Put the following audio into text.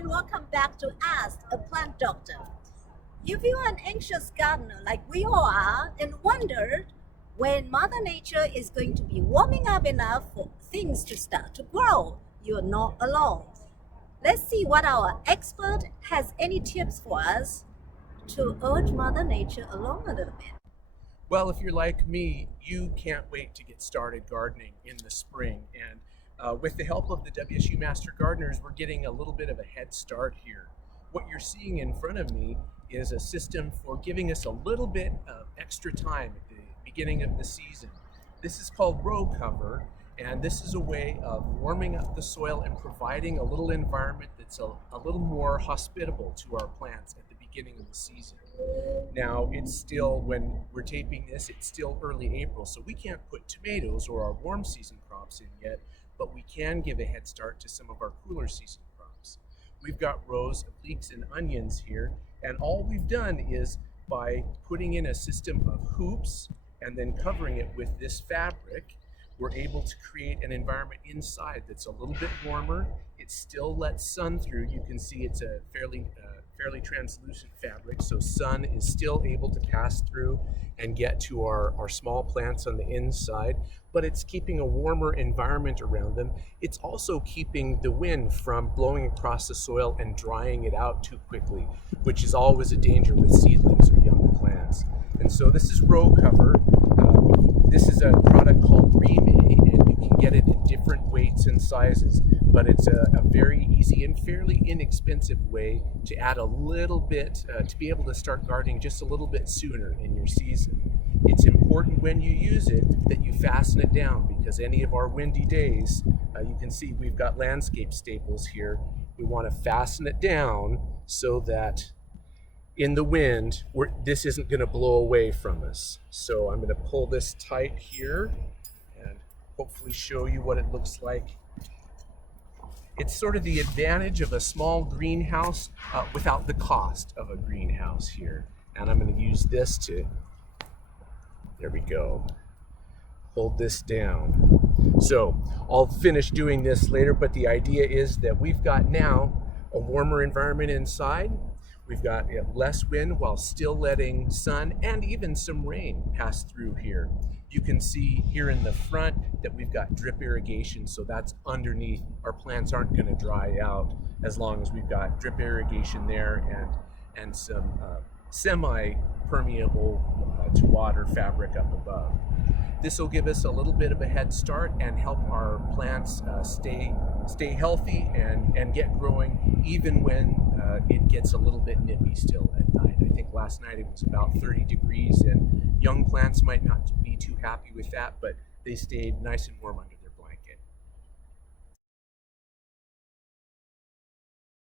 and welcome back to Ask a Plant Doctor. If you are an anxious gardener like we all are and wondered when Mother Nature is going to be warming up enough for things to start to grow, you're not alone. Let's see what our expert has any tips for us to urge Mother Nature along a little bit. Well, if you're like me, you can't wait to get started gardening in the spring. And with the help of the WSU Master Gardeners, we're getting a little bit of a head start here. What you're seeing in front of me is a system for giving us a little bit of extra time at the beginning of the season. This is called row cover, and this is a way of warming up the soil and providing a little environment that's a little more hospitable to our plants at the beginning of the season. Now, it's still, when we're taping this, it's still early April, so we can't put tomatoes or our warm season crops in yet, but we can give a head start to some of our cooler season crops. We've got rows of leeks and onions here, and all we've done is by putting in a system of hoops and then covering it with this fabric, we're able to create an environment inside that's a little bit warmer. It still lets sun through. You can see it's a fairly translucent fabric, so sun is still able to pass through and get to our small plants on the inside, but it's keeping a warmer environment around them. It's also keeping the wind from blowing across the soil and drying it out too quickly, which is always a danger with seedlings or young plants. And so this is row cover. This is a product called Remay, and you can get it in different weights and sizes, but it's a very easy and fairly inexpensive way to add a little bit, to be able to start gardening just a little bit sooner in your season. It's important when you use it that you fasten it down, because any of our windy days, you can see we've got landscape staples here. We want to fasten it down so that in the wind, this isn't going to blow away from us. So I'm going to pull this tight here and hopefully show you what it looks like. It's sort of the advantage of a small greenhouse without the cost of a greenhouse here. And I'm going to use this to, there we go, hold this down. So I'll finish doing this later, but the idea is that we've got now a warmer environment inside. We've got less wind while still letting sun and even some rain pass through here. You can see here in the front that we've got drip irrigation, so that's underneath. Our plants aren't going to dry out as long as we've got drip irrigation there and some semi-permeable to water fabric up above. This will give us a little bit of a head start and help our plants stay healthy and get growing even when it gets a little bit nippy still at night. I think last night it was about 30 degrees, and young plants might not be too happy with that, but they stayed nice and warm under